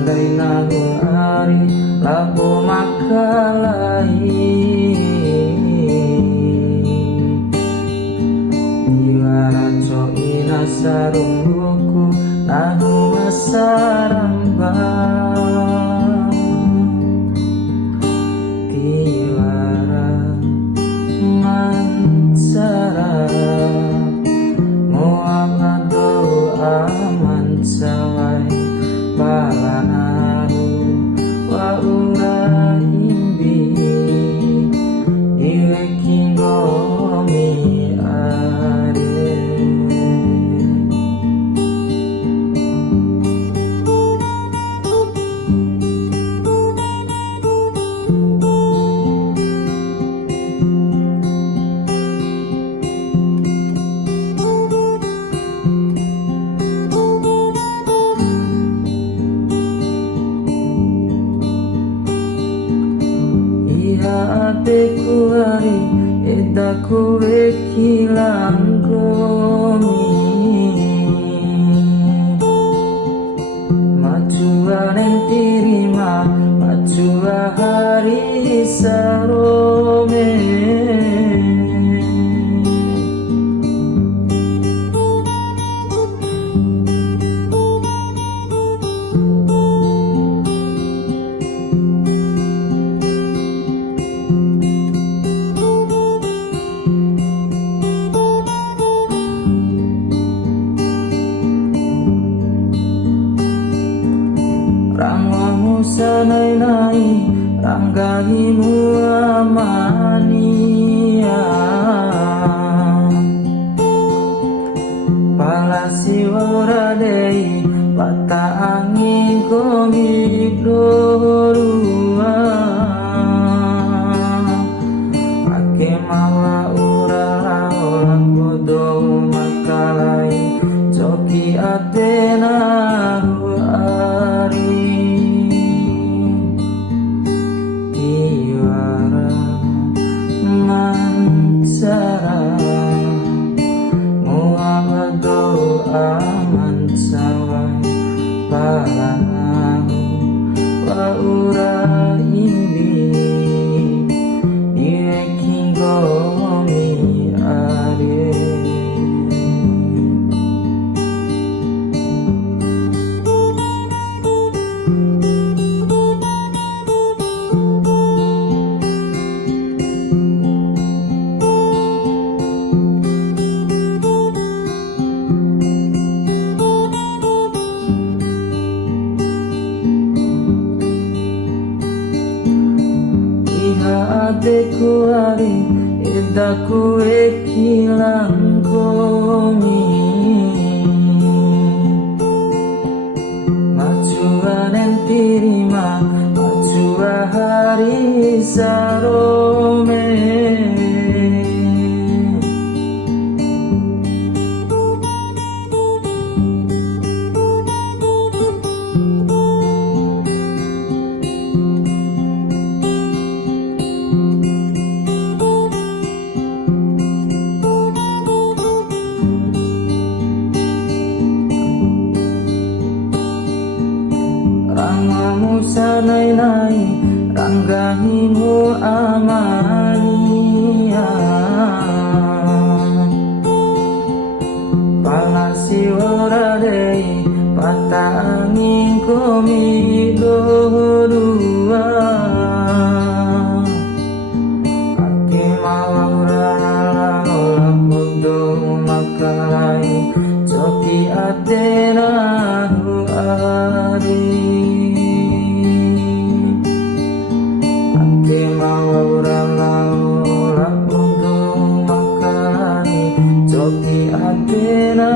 Pandai nahu ari labu makalai Iwaraco ina sarungguku nahu masarambang Tiwara mansara Muhammad aman sawai Palanahu wa urahimbi Iwe kingomi are Ateku hari edaku wekilang gomi Macua neng tirima Macua hari sarome Rangwamu sanai-nai Ranggahimu amania Palasi waradei Pata angin komik dorua Ake mawa urara Olah bodo makalai Coki atena Muhammadu aman sawai Palanahu wa urahimbi Iwe kingomi are Ateku hari edaku wekilang komi Macua neng tirima Macua hari sarome Rangwamu sanai-nai Ranggahimu amania Palasi waradei Pata angin komik dorua Ake mawa urara Olah bodo makalai Coki atena ari Mawa urala olah bodo makalai Coki atena